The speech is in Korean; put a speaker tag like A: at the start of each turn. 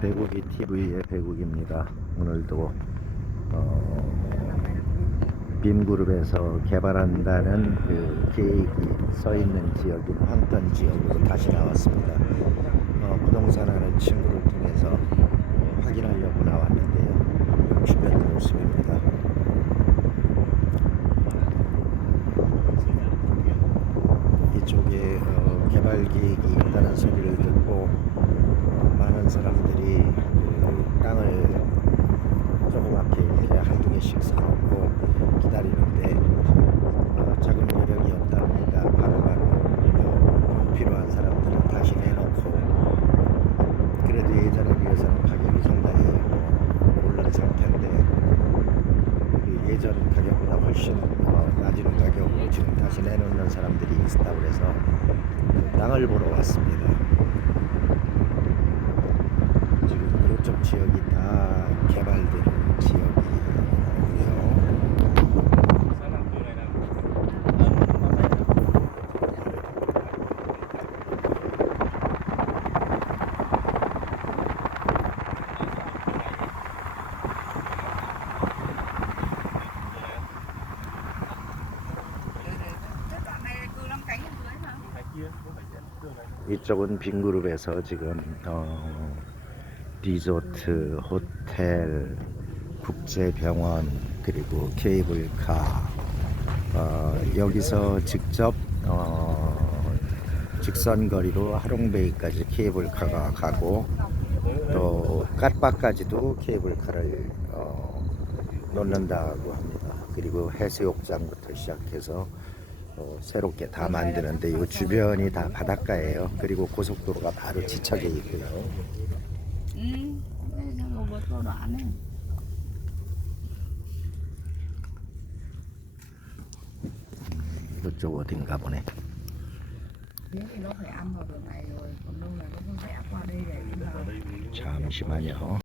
A: 배국이 TV의 배국입니다. 오늘도 어, 빔그룹에서 개발한다는 그 계획이 써 있는 지역인 황천 지역으로 다시 나왔습니다. 어, 부동산 하는 친구를 통해서 확인하려고 나왔는데요. 주변 모습입니다. 이쪽에 어, 개발 계획이 있다는 소리를 듣고 어, 많은 사람들이 그 땅을 조그맣게 이렇게 한두 개씩 사놓고 기다리는데 어, 자금 여력이 보니까 바로바로 또 필요한 사람들은 다시 내놓고 그래도 예전에 비해서는 가격이 상당히 오른 상태인데 그 예전 가격보다 훨씬 어, 낮은 가격으로 지금 다시 내놓는 사람들이 있다고 그래서 그 땅을 보러 왔습니다. 지금 이쪽 지역이 다 개발된 지역이 이쪽은 빈그룹에서 지금 어, 리조트, 호텔, 국제병원 그리고 케이블카 어, 여기서 직접 어, 직선 거리로 하롱베이까지 케이블카가 가고 또 까빠까지도 케이블카를 어, 놓는다고 합니다. 그리고 해수욕장부터 시작해서 어, 새롭게 다 만드는데 이 주변이 다 바닷가예요. 그리고 고속도로가 바로 지척에 있고요. 이쪽 어딘가 보네. 잠시만요.